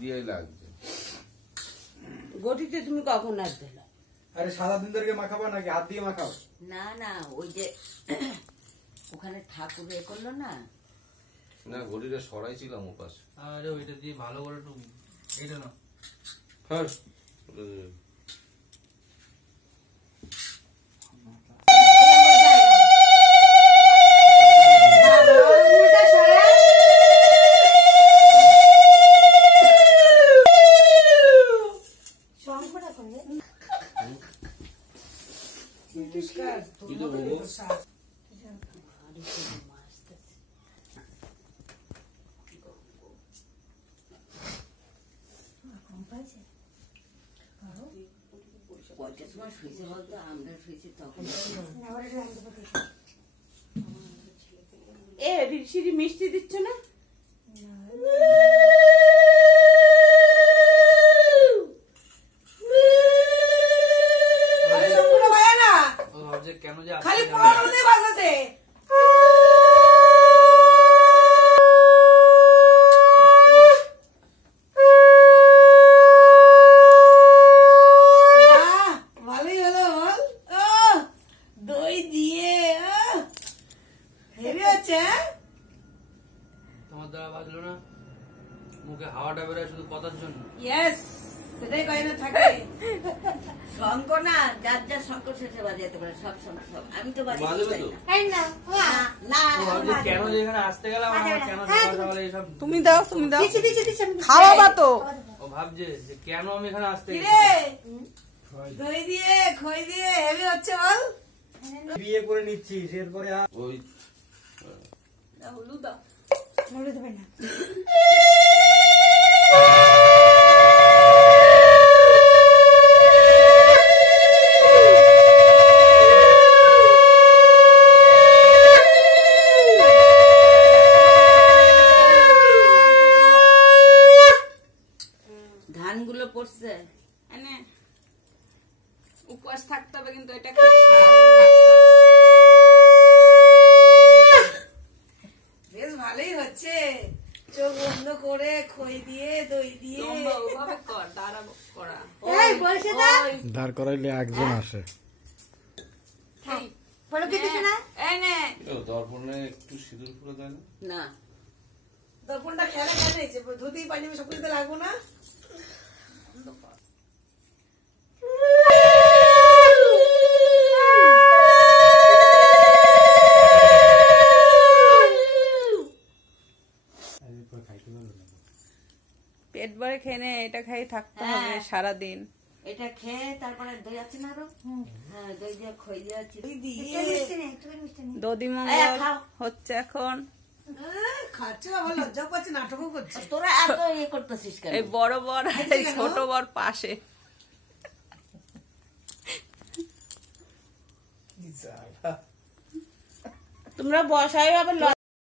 দিয়েই লাগছে। গটিতে তুমি কখন আসবে? আরে সারা দিন ধরে মাখাবো নাকি হাত দিয়ে মাখাও? না না, ওই যে ওখানে ঠাকুর এ করলো না, না গড়িটা সরাইছিলাম ওপাশ। আরে ওইটা দিয়ে ভালো করে একটু এটা না। হ্যাঁ কয়টার সময় শুয়েছে বলতো? আমরা শুয়েছি তখন। এ ঋষিরি মিষ্টি দিচ্ছ না? কেন যে খালি পড়াতে বাজাতে ভালোই হলো বল। দই দিয়ে হেভি হচ্ছে। তোমার দ্বারা বাজলো না, মুখে হাওয়াটা বেরোয় শুধু কথার জন্য। ইয়েস, সেটাই কয় না থাকে। শঙ্খ না, যার যার শঙ্খ শেষে বাজাতে পারে সব সময় সব। আমি তো বাজাতে বাজাবে পারি তো? না। না ও ভাবছে কেন যে এখানে আসতে গেলাম, আমার কেন সকাল সকালে এইসব। তুমি দাও খাওয়াবা তো। ও ভাবছে যে কেন আমি এখানে আসতে গেছি। কিরে, দই দিয়ে খই দিয়ে হেভি হচ্ছে বল। বিয়ে করে নিচ্ছিস এরপরে ওই হলুদ দাও। ধানগুলো পড়ছে। উপবাস থাকতে হবে কিন্তু এটা খেয়ে বেশ ভালোই হচ্ছে। চোখ বন্ধ করে খই দিয়ে দই দিয়ে ওভাবে কর, দাঁড়াবো করা। দাঁড় করাইলে একজন আসে। এই নে। দর্পণে একটু সিঁদুর করে দেয় না? না, দর্পণটা খেলা কেন হয়েছে? ধুতেই পানি সব কিছুতে লাগবো না। পেট ভরে খেয়ে নে, এটা খাই থাকতে হবে সারাদিন। এটা খেয়ে তারপরে দই আছে না আরো? হ্যাঁ, দই দিয়ে খই দিয়ে আছে। দই দিয়ে দধিমঙ্গল হচ্ছে এখন। খাচ্ছে আবার লজ্জা পাচ্ছে, নাটকও করছে। তোরা এত ইয়ে করতেছিস কেন? এই বড় বড় এই ছোট বড় পাশে। তোমরা বসাই আবার